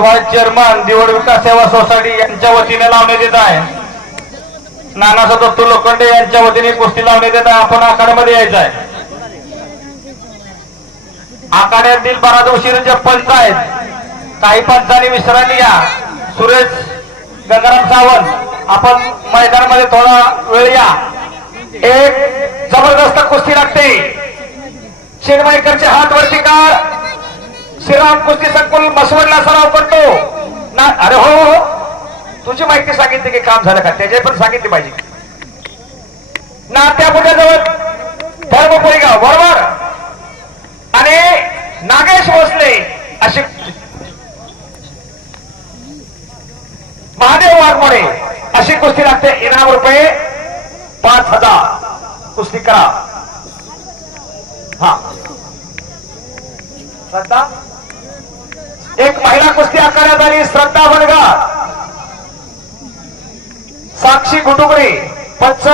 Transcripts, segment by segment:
माझे चेअरमन दिवड विकास सेवा सोसायटी यांच्या वतीने लावण्यात येत आहे. नानासा दत्तू लोखंडे यांच्या वतीने कुस्ती लावण्यात येत आहे. आपण आखाड्यामध्ये यायचं आहे. आखाड्यातील बारा उशीर पंच आहेत. काही पंचांनी विश्रांती घ्या. सुरेश गंगाराम सावंत आपण मैदानामध्ये थोडा वेळ या. एक जबरदस्त कुस्ती लागते. शिरमाईकरचे हात वरती काळ. श्रीराम कुस्ती संकुल मसवडला सराव करतो. ना अरे हो, हो, हो तुझी माहिती सांगितली की काम झालं का? त्याचे पण सांगितली पाहिजे. नात्या पुढ्याजवळ धर्मपुरी गाव बरोबर? आणि नागेश भोसले असे महादेव वाघमोडे अशी कुस्ती लागते. इनाम रुपये पाच हजार. कुस्ती करा. हा. श्रद्धा? एक महिला कुस्ती आकारण्यात आली श्रद्धा बनगार साक्षी घुटुकरे पंच.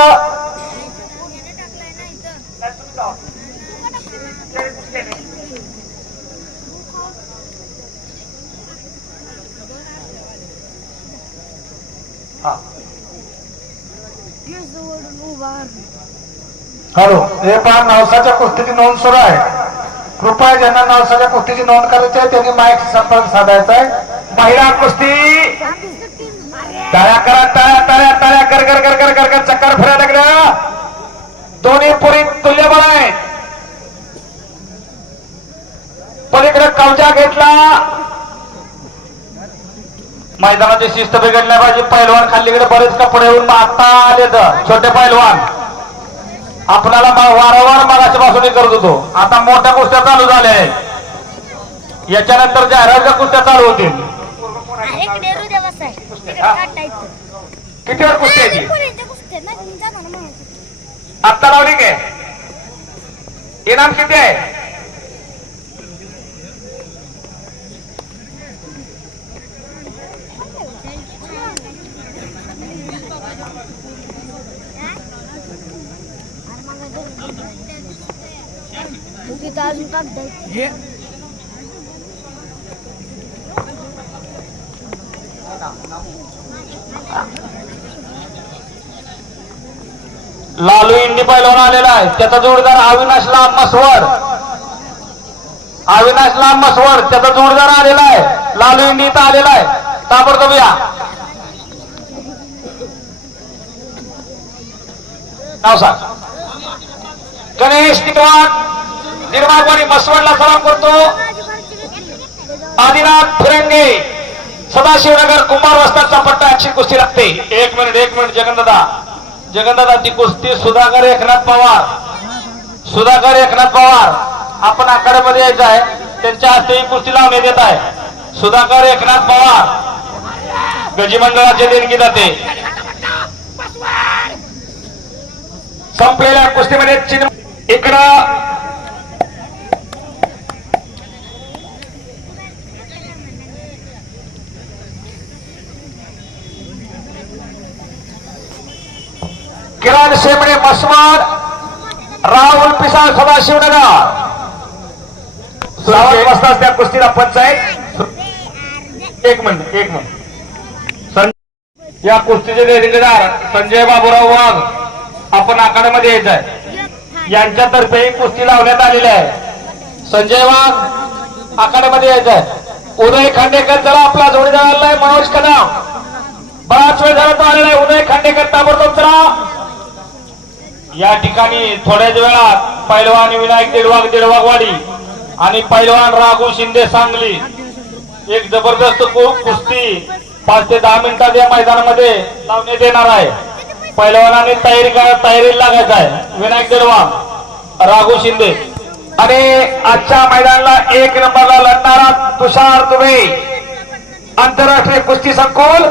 हा. हॅलो हे पहा नवसाच्या कुस्तीची नोंद सुरू आहे. कृपया ज्यांना सगळ्या कुस्तीची नोंद करायची आहे त्यांनी माईक संपर्क साधायचा आहे. महिला कुस्ती! टाळ्या करा टाळ्या टाळ्या टाळ्या कर कर कर कर कर कर चक्कर फिरा लागल्या दोन्ही पुरी तुल्यबळ आहे. पलीकडे कवचा घेतला. मैदानाची शिस्त बिघडल्या पाहिजे. पैलवान खाल्लीकडे बरेच कपडे येऊन आता आले तर छोटे पैलवान. आपल्याला वारंवार मागाच्या पासून करत होतो. आता मोठ्या कुस्त्या चालू झाल्या आहेत. याच्यानंतर जाहिरातच्या कुस्त्या चालू होतील. किती वेळ कुस्ती आहे आत्ता लावली काय? इनाम किती आहे? काढताय लालू इंडी पैलवान आलेला आहे. त्याचा जोडदार अविनाश लांब मसवर अविनाश लांब मसवर त्याचा जोडदार आलेला आहे. लालू इंडी इथं आलेला आहे. ताबडतोब या. नाव सांग. गणेश टिकवान निर्माणवाडी मसवडला सलाम करतो. आदिनाथ फुरंगे सदाशिवनगर कुंभार वस्ताचा पट्टा अशी कुस्ती लागते. एक मिनिट एक मिनिट जगनदादा. जगनदादा ती कुस्ती सुधाकर एकनाथ पवार. सुधाकर एकनाथ पवार. आपण आखाड्यामध्ये यायचं आहे. त्यांच्या हस्ते ही कुस्ती लावण्यात येत आहे. सुधाकर एकनाथ पवार. गजी मंडळाचे देणगी जाते संपलेल्या कुस्तीमध्ये चिन्ह इकडं किरण शेमडे मसवाड राहुल पिसाळ सदाशिवनगर लावत बसतात त्या कुस्तीला पंचायत एक मिनिट एक मिनिट. या कुस्तीचे देणगीदार संजय बाबूराव वाघ आपण आखाड्यामध्ये यायचं आहे. यांच्यातर्फे ही कुस्ती लावण्यात आलेली आहे. संजय वाघ आखाड्यामध्ये यायचं आहे. उदय खांडेकर चला आपला जोडीदार आलाय मनोज कदम. बराच वेळ झाला तो आलेला आहे. उदय खांडेकर ताबडतोब चला या ठिकाणी थोड्याच वेळात पैलवान विनायक दिडवाग दिडवागवाडी आणि पैलवान राघू शिंदे सांगली. एक जबरदस्त कुस्ती पाच ते दहा मिनिटात या मैदानामध्ये लावण्यात येणार आहे. पैलवानाने तयारी करा तयारी लागायचं आहे. विनायक दिडवाग राघू शिंदे. आणि आजच्या मैदानाला एक नंबरला लढणारा तुषार दुबे. आंतरराष्ट्रीय कुस्ती संकुल.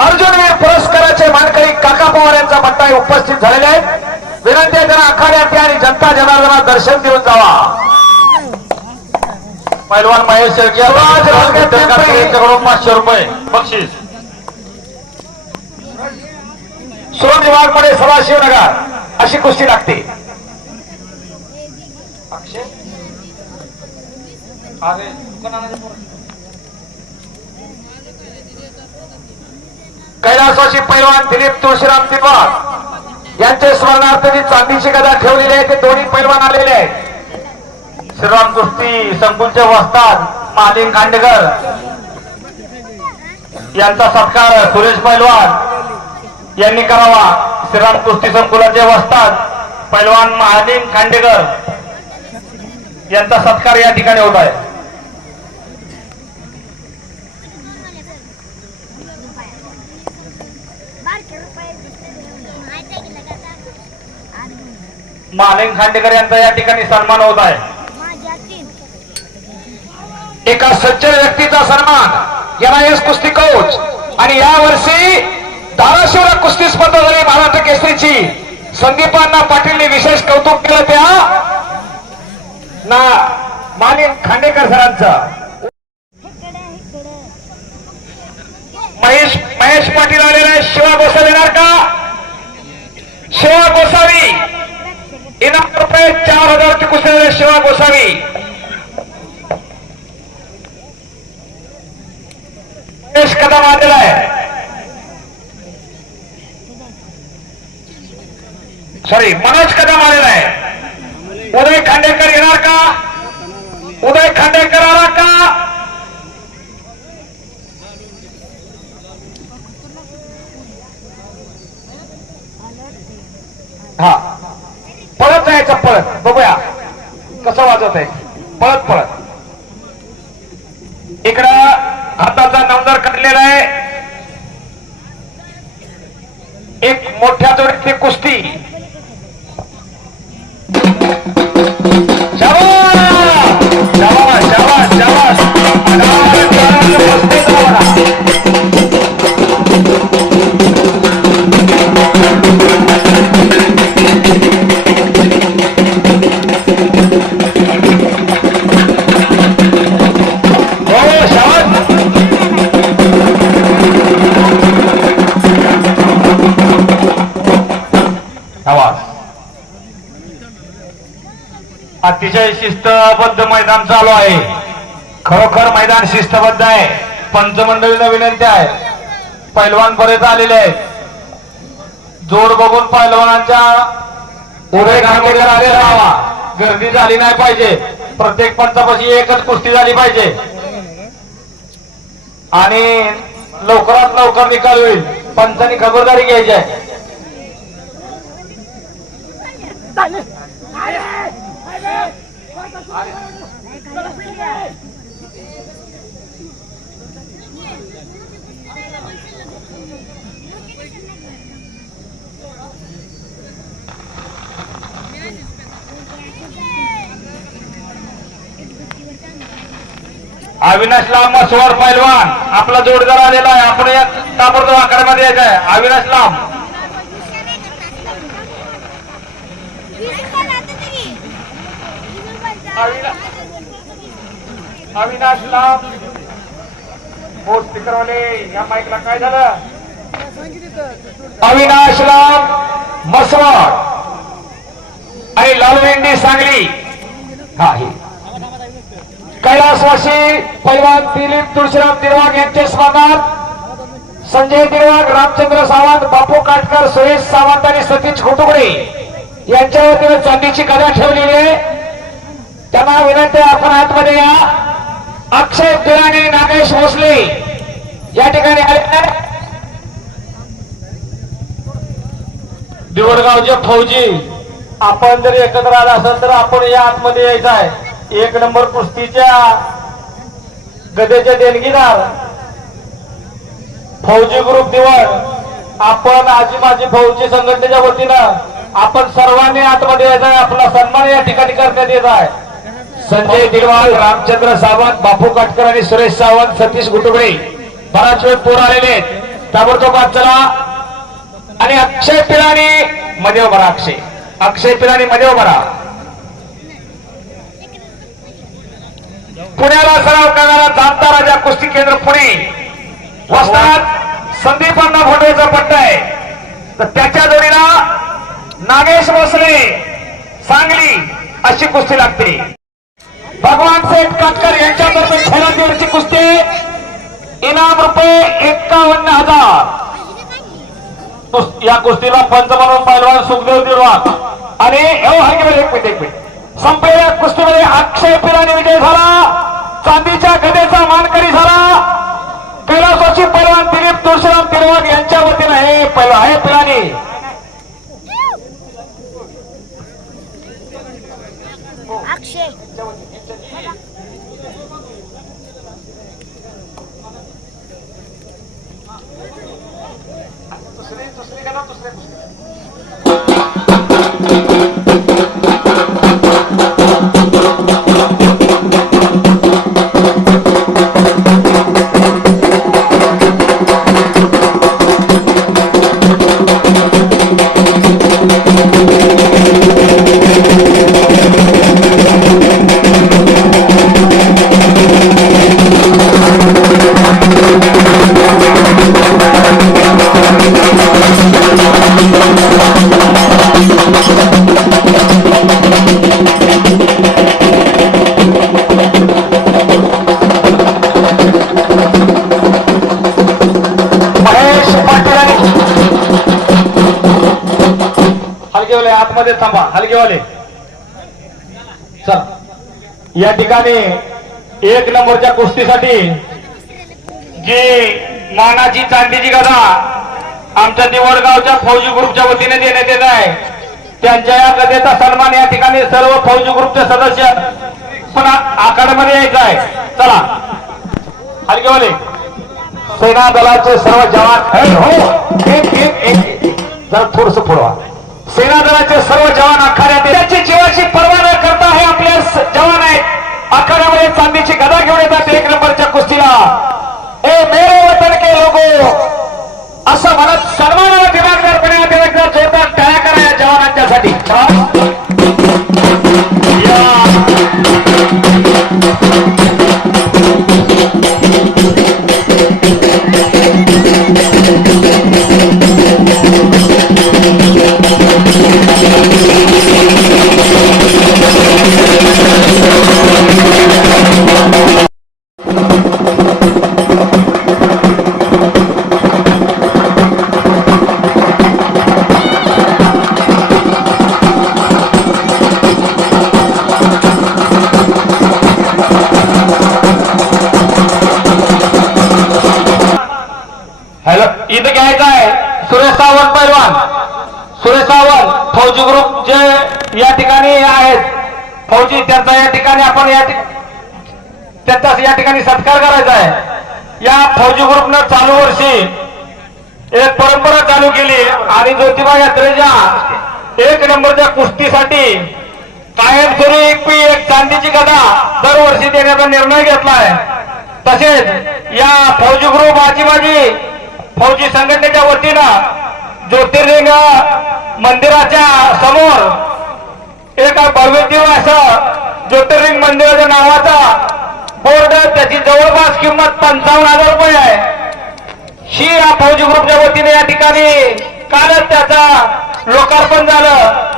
अर्जुनवीर पुरस्काराचे मानकरी काका पवार यांचा म्हणताय उपस्थित झालेले आहेत विनंती आहे त्यांना आखाड्यात आणि जनता जनार्दना दर्शन देऊन जावा. पैलवान महेश शेळके यांच्याकडून पाचशे रुपये. बक्षीस. सोन विभागमध्ये सदाशिवनगर. अशी कुस्ती लागते. अक्षय? कैलासवासी पैलवान दिलीप तुळशीराम दिपक यांच्या स्मरणार्थ जी चांदीची गदा ठेवलेली आहे ते दोन्ही पैलवान आलेले आहेत. श्रीराम कुस्ती संकुलचे वस्ताद महादेव खांडेकर यांचा सत्कार सुरेश पैलवान यांनी करावा. श्रीराम कुस्ती संकुलाचे वस्ताद पैलवान महादेव खांडेकर यांचा सत्कार या ठिकाणी होत आहे बारके रुपये माहिती आहे की लगातार आणि खांडेकर यांचा या ठिकाणी सन्मान होत आहे. एका सज्जन व्यक्तीचा सन्मान याला एस कुस्ती कोच आणि या वर्षी धाराशिवला कुस्ती स्पर्धा झाली महाराष्ट्र केसरीची. संदीपांना पाटीलने विशेष कौतुक केलं त्या ना मालिन खांडेकर सरांचा. महेश महेश पाटील आलेला आहे. शिवा गोसावी येणार का? शिवा गोसावी रुपये चार हजारची कुस्ती शिवा गोसावी. कदम आलेला आहे. सॉरी मनोज कदम आलेला आहे. उदय खांडेकर येणार का? उदय खांडेकर आला का? हा. पळत पळत बघूया. कसं वाजवत आहे पळत पळत. शिस्तबद्ध मैदान चालू आहे. खरोखर मैदान शिस्तबद्ध आहे. पंचमंडळीला विनंती आहे. पैलवान बरेच आलेले आहेत. जोड बघून पैलवानांच्या खांडेकर आले राहावा गर्दी झाली नाही पाहिजे. प्रत्येक पंचापाशी एकच कुस्ती झाली पाहिजे. आणि लवकरात लवकर निकाल होईल. पंचांनी खबरदारी घ्यायची आहे. अविनाश लांब मसवार पैलवान आपला जोडदार आलेला आहे. आपण या ताबडतोब आकारामध्ये यायचं आहे. अविनाश लांब. अविनाश लाभ हो स्पीकरवाले या माईकला काय झालं? अविनाश लाभ मसवाड. आणि लालवेंडी सांगली. हा कैलासवासी पैलवान दिलीप तुळशीराम दिरवाग यांचे स्मरणार्थ संजय दिरवाग रामचंद्र सावंत बापू काटकर सुरेश सावंत आणि सतीश खोटुकडे यांच्या वतीने चांदीची कदा ठेवलेली आहे. त्यांना विनंती आपण आतमध्ये या. अक्षय बिराणे नागेश भोसले या ठिकाणी आले. दिवडगावचे फौजी आपण जर एकत्र आला असेल तर आपण या आतमध्ये यायचं आहे. एक नंबर कुस्तीच्या गदेचे देणगीदार फौजी ग्रुप दिवड आपण आजी माझी फौजी संघटनेच्या वतीनं आपण सर्वांनी आतमध्ये यायचं आहे. आपला सन्मान या ठिकाणी करण्यात येत आहे. संजय दिलवाल रामचंद्र सावंत बापू काटकर आणि सुरेश सावंत सतीश गुटुगडे. बराच वेळ पोर आलेले आहेत. ताबडतोब चला. आणि अक्षय पिराणी मध्ये उभा अक्षय. अक्षय पिराणी मध्ये उभा पुण्याला सराव करणारा जाणता राजा कुस्ती केंद्र पुणे. वस्तात संदीपांना फोटोचा भोंडेचा पट्टा आहे. तर त्याच्या जोडीला नागेश भोसले सांगली अशी कुस्ती लागते. भगवान सेठ काटकर यांच्यातर्फे खेळाडूवरची कुस्ती. इनाम रुपये एक्कावन्न हजार. या कुस्तीला पंच म्हणून पैलवान सुखदेव दिरवार आणि एक मिनिट एक मिनिट. संपलेल्या कुस्तीमध्ये अक्षय पिराने विजय झाला. चांदीच्या गदेचा मानकरी झाला. कैलासवासी पैलवान दिलीप तुळशीराम तिरवाग यांच्या वतीनं हे पैलवान आहे पिराणी. अक्षय. महेश पाटील. हलगेवाले आतमध्ये थांबा. हलगेवाले. चल. या ठिकाणी एक नंबरच्या कुस्तीसाठी जी मानाची चांदीची गदा आमच्या निवडगावच्या फौजी ग्रुपच्या वतीने देण्यात येत आहे. त्यांच्या या गदेचा सन्मान या ठिकाणी सर्व फौजी ग्रुपचे सदस्य पण आखाड्यामध्ये यायचं आहे. चला. हलगेवाले सेना दलाचे सर्व जवान हो. एक एक एक जरा थोडस पुढवा सेना दलाचे सर्व जवान आखाड्यात त्याची जीवाची पर्वा न करता हे आपले जवान आहेत. आखाड्यामध्ये चांदीची गदा घेऊन येतात एक नंबरच्या कुस्तीला. ए मेरे वतन के लोगो. असं म्हणत सर्वांना दिमागदारपणे दिमागदार जोरदार टाळ्या करा या जवानांच्यासाठी. या. Thank you. ठिकाणी आहे या फौजी ग्रुपनं चालू वर्षी एक परंपरा चालू केली आणि ज्योतिबा यात्रेच्या एक नंबरच्या कुस्तीसाठी कायमस्वरूपी एक चांदीची गदा दरवर्षी देण्याचा निर्णय घेतलाय. तसेच या फौजी ग्रुप आजीबाजी फौजी संघटनेच्या वतीनं ज्योतिर्लिंग मंदिराच्या समोर एका भव्य दिव्य असं ज्योतिर्लिंग मंदिराच्या नावाचा बोर्ड त्याची जवळपास किंमत पंचावन्न हजार रुपये आहे. ही या फौजी ग्रुपच्या वतीने या ठिकाणी कालच त्याचा लोकार्पण झालं.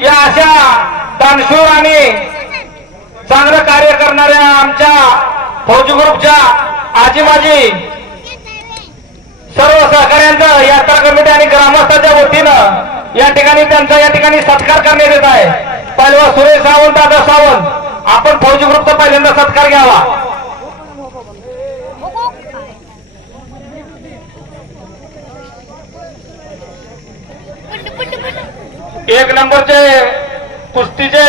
या अशा दानशूर आणि चांगलं कार्य करणाऱ्या आमच्या फौजी ग्रुपच्या आजीबाजी सर्व सहकार्यांचं यात्रा कमिटी आणि ग्रामस्थांच्या वतीनं या ठिकाणी त्यांचा या ठिकाणी सत्कार करण्यात येत आहे. पहिला सुरेश सावंत दादा सावंत. आपण फौजी ग्रुपचा पहिल्यांदा सत्कार घ्यावा. एक नंबरचे कुस्तीचे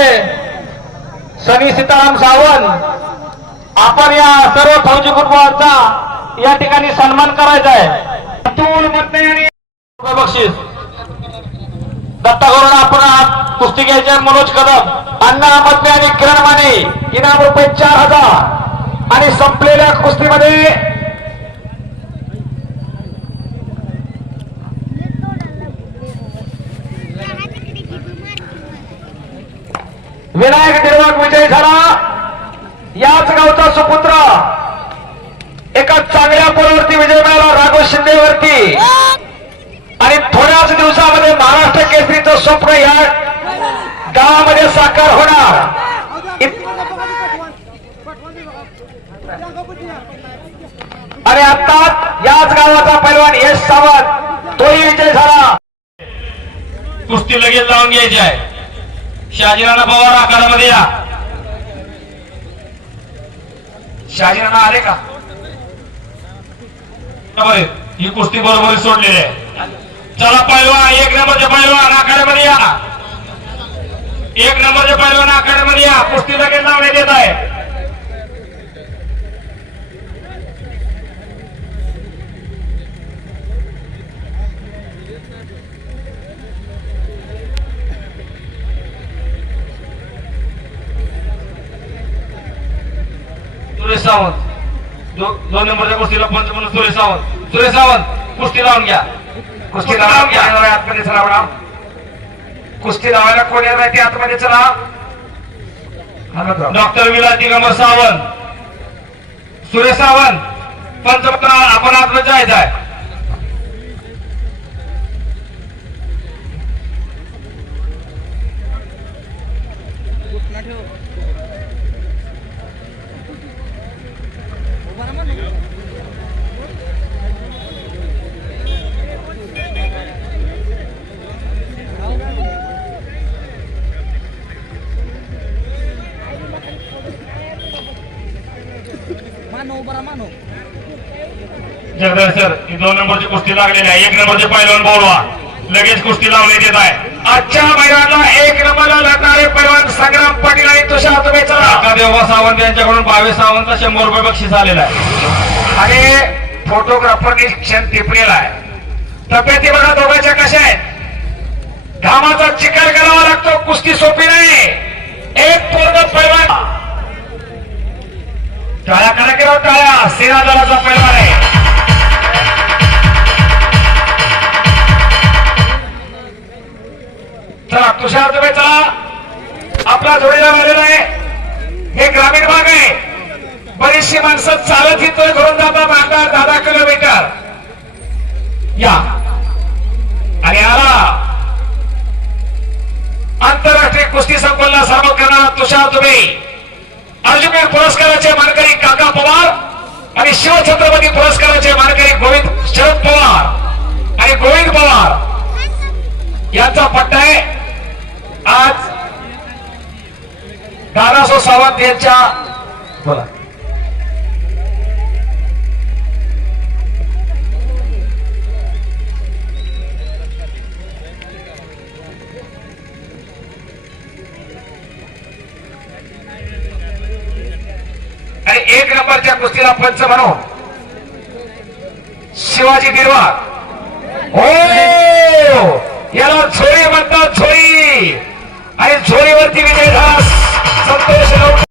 सनी सीताराम सावंत आपण या सर्व फौजी कुटुंबाचा या ठिकाणी सन्मान करायचा आहे. अतुल बक्षीस दत्ता आपण कुस्ती घ्यायचे मनोज कदम. अण्णा मत्ने आणि किरण माने इनाम रुपये चार हजार. आणि संपलेल्या कुस्तीमध्ये विनायक निर्वाक विजय झाला. याच गावचा सुपुत्र. एका चांगल्या पोरावरती विजय मिळाला. राघव शिंदेवरती. आणि थोड्याच दिवसामध्ये महाराष्ट्र केसरीचं स्वप्न या गावामध्ये साकार होणार. अरे आणि आता याच गावाचा पैलवान यश सावंत तोही विजय झाला. कुस्ती लगेच लावून घ्यायची आहे. शहाजीराणा पवार आकारामध्ये या. शहाजीराणा आले का? ही कुस्ती बरोबर सोडलेली आहे. चला पैलवान एक नंबरचे पैलवान आखाड्यामध्ये या. एक नंबरचे पैलवान आखाड्यामध्ये या. कुस्ती लगेच लावण्यात येत आहे. सुरेश सावंत. दो- दोन नंबरच्या कुस्तीला पंच म्हणून सुरेश सावंत. सुरेश सावंत कुस्ती लावून घ्या. कुस्ती लावून आतमध्ये चला म्हणा. कुस्ती लावायला कोण येणार आहे? ते आतमध्ये चला. डॉक्टर विलास दिगंबर सावंत. सुरेश सावंत. पंतप्रधान आपण आतमध्ये जायचं आहे. मानो बरा मानो जगदळ सर ही दोन नंबरची कुस्ती लागलेली आहे. एक नंबरचे पैलवान बोलवा. लगेच कुस्ती लावण्यात येत आहे. आजच्या मैदानाला एक नंबरला लढणारे पैलवान संग्राम पाटील आणि तुषार तुम्ही चला सावंत यांच्याकडून बावीस सावंतला शंभर रुपये बक्षीस आलेलं आहे. आणि फोटोग्राफरनी क्षण टिपलेला आहे. तब्येती बघा दोघांच्या कशा आहेत. घामाचा चिकार करावा लागतो. कुस्ती सोपी नाही. एक पूर्ण पैलवान टाळ्या करा केला टाळ्या? सेना दलाचा परिवार आहे. चला तुषार तुम्ही चला. आपला जोडीला आलेला आहे. हे ग्रामीण भाग आहे. बरीचशी माणसं चालत इथं घरून जातात आठ दहा किलोमीटर. या. आणि आला. आंतरराष्ट्रीय कुस्ती संकुलला सर्व करणार तुषार तुम्ही. अर्जुन पुरस्काराचे मानकरी काका पवार आणि शिवछत्रपती पुरस्काराचे मानकरी गोविंद शरद पवार आणि गोविंद पवार. यांचा पट्टा आहे. आज दादासो सावंत यांच्या बोला. कुस्तीला पंच म्हणून शिवाजी बिरवा. हो! याला झोळी म्हणतात झोळी. आणि झोळीवरती विजय झाला. संतोष